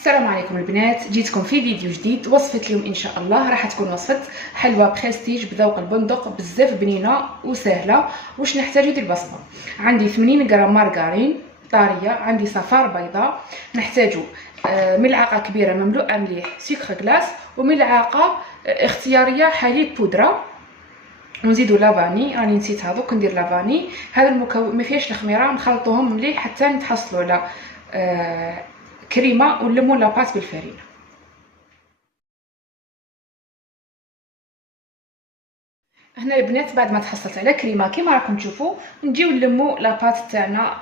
السلام عليكم البنات، جيتكم في فيديو جديد. وصفه اليوم ان شاء الله راح تكون وصفه حلوه بريستيج بذوق البندق، بزاف بنينه وسهله. واش نحتاج ديال الوصفه؟ عندي 80 غرام مارغرين طاريه، عندي صفار بيضاء، نحتاج ملعقه كبيره مملوءه مليح سكر غلاس، وملعقه اختياريه حليب بودره، ونزيدو لافاني. راني نسيت هذوك ندير لافاني. هذا المكون ما فيهاش الخميره، نخلطوهم مليح حتى نتحصلوا على كريمه، ونلموا لاباط بالفرينه. هنا البنات بعد ما تحصلت على كريمه كيما راكم تشوفوا، نجيو نلموا لاباط تاعنا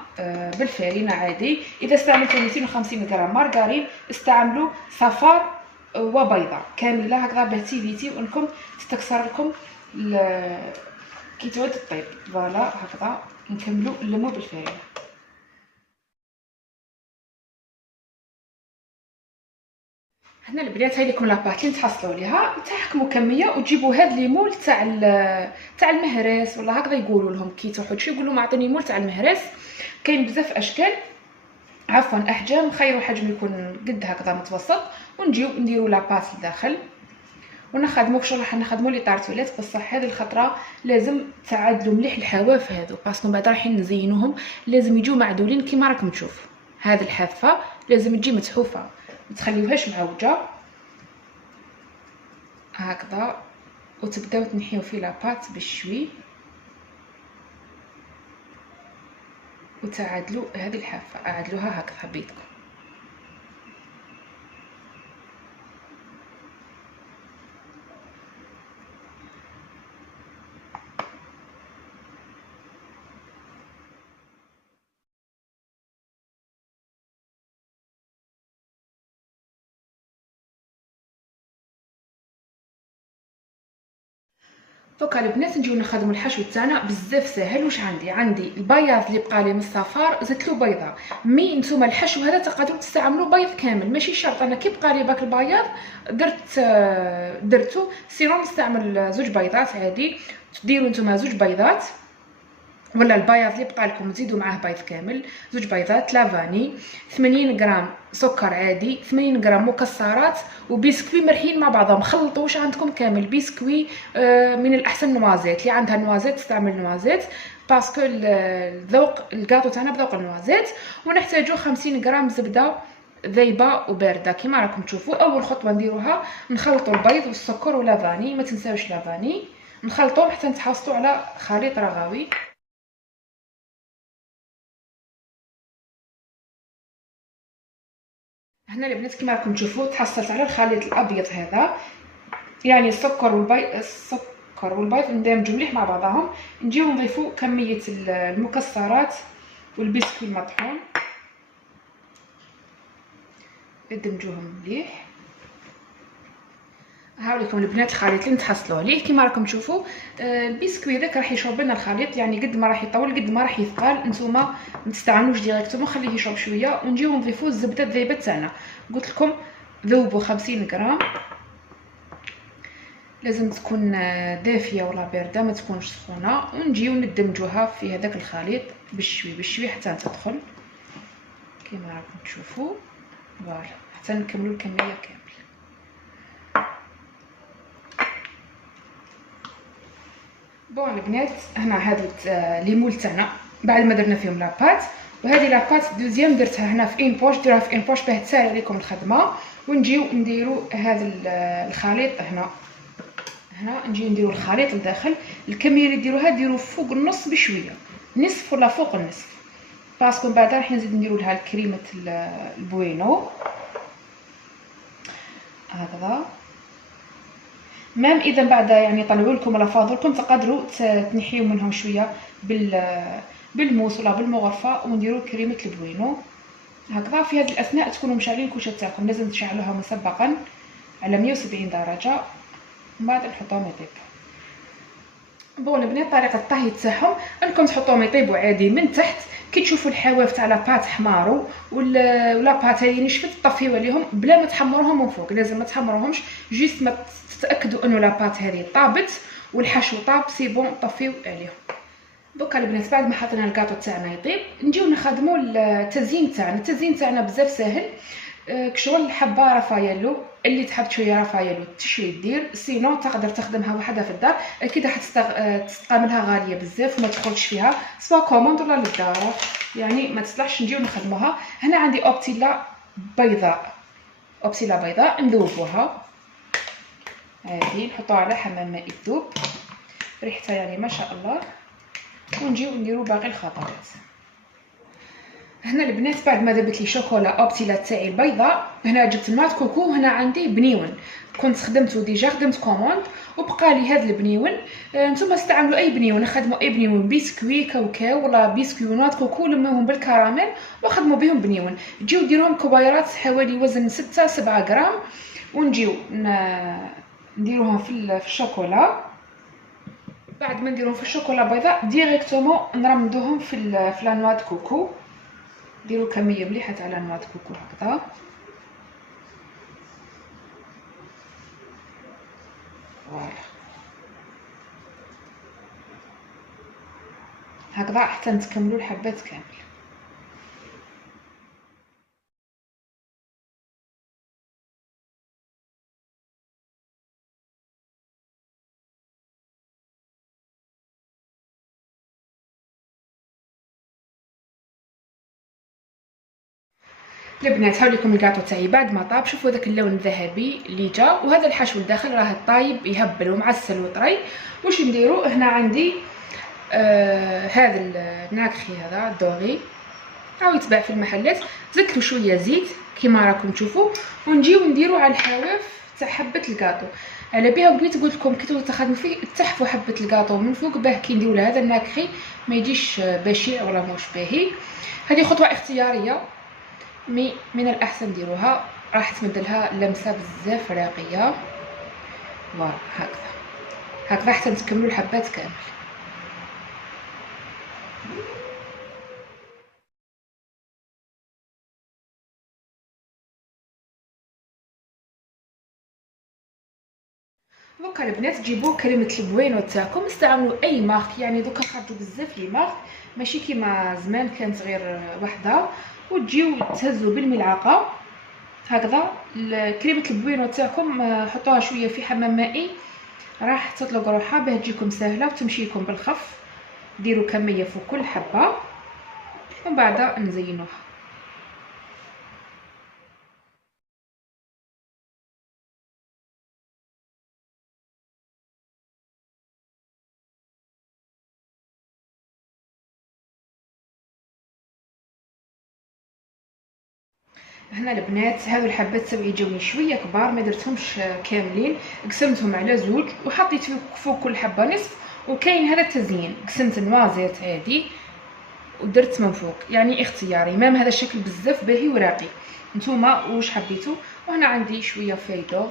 بالفرينه عادي. اذا استعملتوا 250 غرام مارغرين استعملوا صفار وبيضه كامله هكذا بهتي وانكم تستكثر لكم كي تعود الطيب. فوالا هكذا نكملوا نلموا بالفرينه. هنا البنات هاي لكم لاباط اللي تحصلوا عليها، تحكموا كميه وتجيبوا هاد لي مول تاع المهرس ولا هكذا يقولوا لهم كي تروحوا تشري، يقولوا لهم اعطوني مول تاع المهرس. كاين بزاف اشكال، عفوا احجام، خيروا حجم يكون قد هكذا متوسط، ونجيو نديروا لاباط لداخل ونخدموا كشغل راح نخدموا لي طارتولات. بصح هذه الخطره لازم تعادلوا مليح الحواف هذو، باسكو بعد رايحين نزينوهم لازم يجوا معدولين كيما راكم تشوفوا. هذه الحافه لازم تجي متحوفه، ما تخليوهاش معوجه هكذا، وتبداو تنحيو في لاباط بالشوي وتعادلوا هذه الحافه، اعدلوها هكذا بيدكم. دوكا البنات نجيو نخدموا الحشو تاعنا بزاف ساهل. واش عندي البياض اللي بقى لي من الصفار زدت له بيضه. مي نتوما الحشو هذا تقدروا تستعملوا بيض كامل، ماشي شرط. انا كي بقى لي باك البياض درتو، سينو نستعمل زوج بيضات عادي. تديروا نتوما زوج بيضات، ولا البياض اللي بقى لكم تزيدوا معاه بيض كامل، زوج بيضات، لافاني، 80 غرام سكر عادي، 80 غرام مكسرات، وبسكوي مرحين مع بعضهم. خلطوا واش عندكم كامل. بسكوي من الاحسن نوازيت، اللي عندها نوازيت تستعمل نوازيت باسكو الذوق الكاطو تاعنا بذوق النوازيت. ونحتاجو 50 غرام زبده ذايبه وبارده كيما راكم تشوفوا. اول خطوه نديروها نخلطوا البيض والسكر ولافاني، ما تنساوش لافاني، نخلطوهم حتى نتحصلوا على خليط رغوي. هنا البنات كيما راكم تشوفوا تحصلت على الخليط الابيض هذا، يعني السكر والبيض ندمجوا مليح مع بعضهم. نجيو نضيفوا كميه المكسرات والبسكوي المطحون، ندمجوهم مليح. هاوليكم البنات الخليط اللي نتحصلوا عليه كيما راكم تشوفوا. البسكوي داك راح يشرب لنا الخليط، يعني قد ما راح يطول قد ما راح يثقل. نتوما ما تستعملوش ديريكتومون، خليه يشرب شويه. ونجيو نضيفوا الزبده الذايبه تاعنا، قلت لكم ذوبوا 50 غرام، لازم تكون دافيه ولا بارده، ما تكونش سخونه. ونجيو ندمجوها في هذاك الخليط بالشوي حتى تدخل كيما راكم تشوفوا. فوالا حتى نكملوا الكميه كامله. بون البنات هنا هاد لي مول تاعنا بعد ما درنا فيهم لاباط، وهذه لاباط دوزيام درتها هنا في ان بوش. ديروها في ان بوش باه تسهل عليكم الخدمه. ونجيو نديروا هذا الخليط هنا نجيو نديروا الخليط لداخل. الكميه اللي ديروها ديروا فوق النص بشويه، نصف ولا فوق النصف، باسكو بعدا راح نزيد نديروا لها كريمه البوينو هكذا. مام اذا بعد يعني طلعوا لكم ولا فاضوا لكم تقدروا تنحيوا منهم شويه بالموس ولا بالمغرفه ونديروا كريمه البوينو هكذا. في هذه الاثناء تكونوا مشعلين الكوشه تاعكم، لازم تشعلوها مسبقا على 170 درجه، ومن بعد نحطوهم يطيبوا. بون البنات طريقه الطهي تاعهم انكم تحطوهم يطيبوا عادي من تحت. كي تشوفوا الحواف تاع لاباط حماروا ولا بات هي نشفت طفيو عليهم بلا ما تحمروهم من فوق. لازم ما تحمروهمش، جيست ما تتاكدوا انه لاباط هذه طابت والحشو طاب سي بون طفيو عليهم. دوكا البنات بعد ما حطينا الكاطو تاعنا يطيب نجيو نخدموا التزيين تاعنا. التزيين تاعنا بزاف ساهل. كشغل الحبه رافايلو اللي تحب شويه رافايلو تشري دير، سينو تقدر تخدمها وحدها في الدار. اكيد تستعملها غاليه بزاف وما تدخلش فيها سوا كوموند ولا للدار، يعني ما تصلحش نجيو نخدموها. هنا عندي اوبتيلا بيضاء، اوبتيلا بيضاء نذوبوها، هذه نحطوها على حمام ماء تذوب، ريحتها يعني ما شاء الله. ونجيو نديرو باقي الخطوات. هنا البنات بعد ما ذبت لي شوكولا اوبتيلا تاعي البيضاء، هنا جبت نوات كوكو، هنا عندي بنيون كنت خدمته ديجا، خدمت كوموند وبقى لي هذا البنيون. نتوما استعملوا اي بنيون، خدموا اي بنيون، بسكوي كاوكاو ولا بسكوي ونوات كوكو، لموهم بالكراميل وخدموا بهم بنيون. تجيو ديروهم كبيرات حوالي وزن 6-7 غرام، ونجيو نديروهم في الشوكولا. بعد ما نديروهم في الشوكولا بيضاء ديريكتومون نرمدوهم في لا نواد كوكو. ديروا كميه مليحه تاع لا نواد كوكو هكذا، فوالا هكذا حتى نتكملوا الحبات كامل. البنات هاوليكم الكاطو تاعي بعد ما طاب، شوفوا ذاك اللون الذهبي اللي جا، وهذا الحشو الداخل راه طايب يهبل ومعسل وطري. واش نديرو هنا عندي هذا الناكخي هذا الدوغي راهو يتباع في المحلات، زدت شويه زيت كيما راكم تشوفوا، ونجيو نديرو على الحواف تاع حبه الكاطو. على بها وليت قلت لكم كي تخدموا فيه تحفوا حبه الكاطو من فوق باه كي نديروا هذا الناكخي ما يجيش بشع ولا موش باهي. هذه خطوه اختياريه، مي من الاحسن ديروها، راح تمدلها لمسه بزاف راقيه. فوالا هكذا حتى تكملوا الحبات كامل. دوكا البنات تجيبوا كريمه البوينو تاعكم، استعملوا اي مارك، يعني دوكا خرجوا بزاف لي مارك ماشي كيما زمان كانت غير وحده، وتجيو تهزوا بالملعقه هكذا كريمه البوينو تاعكم، حطوها شويه في حمام مائي راح تطلق روحها باه تجيكم سهله وتمشيكم بالخف. ديروا كميه فوق كل حبه ومن بعد نزينوها. هنا البنات هذو الحبات تبعي جاوني شويه كبار، ما درتهمش كاملين، قسمتهم على زوج وحطيت فوق كل حبه نصف. وكاين هذا التزيين، قسمت النوازيت هذه ودرت من فوق، يعني اختياري، مام هذا الشكل بزاف باهي وراقي، نتوما واش حبيتو. وهنا عندي شويه فايدو،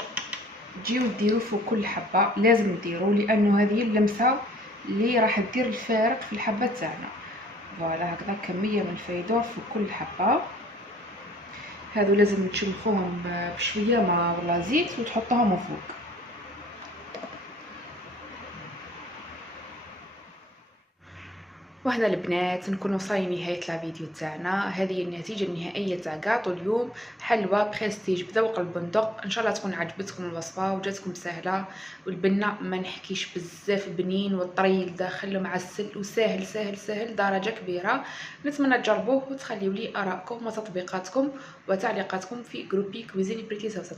تجيو ديروا فوق كل حبه، لازم ديروا لانه هذه اللمسه اللي راح دير الفارق في الحبه تاعنا. فوالا هكذا كميه من الفايدور فوق كل حبه، هادو لازم تشمخوهم بشويه ماء ولا زيت وتحطوهم فوق. وهنا البنات نكون وصلنا نهايه الفيديو تاعنا. هذه النتيجه النهائيه تاع كاطو اليوم، حلوى بريستيج بذوق البندق. ان شاء الله تكون عجبتكم الوصفه وجاتكم سهله، والبنه ما نحكيش بزاف بنين والطري داخل معسل وسهل سهل سهل درجه كبيره. نتمنى تجربوه وتخليوا لي ارائكم وتطبيقاتكم وتعليقاتكم في جروبي كويزين بريتي سوسه.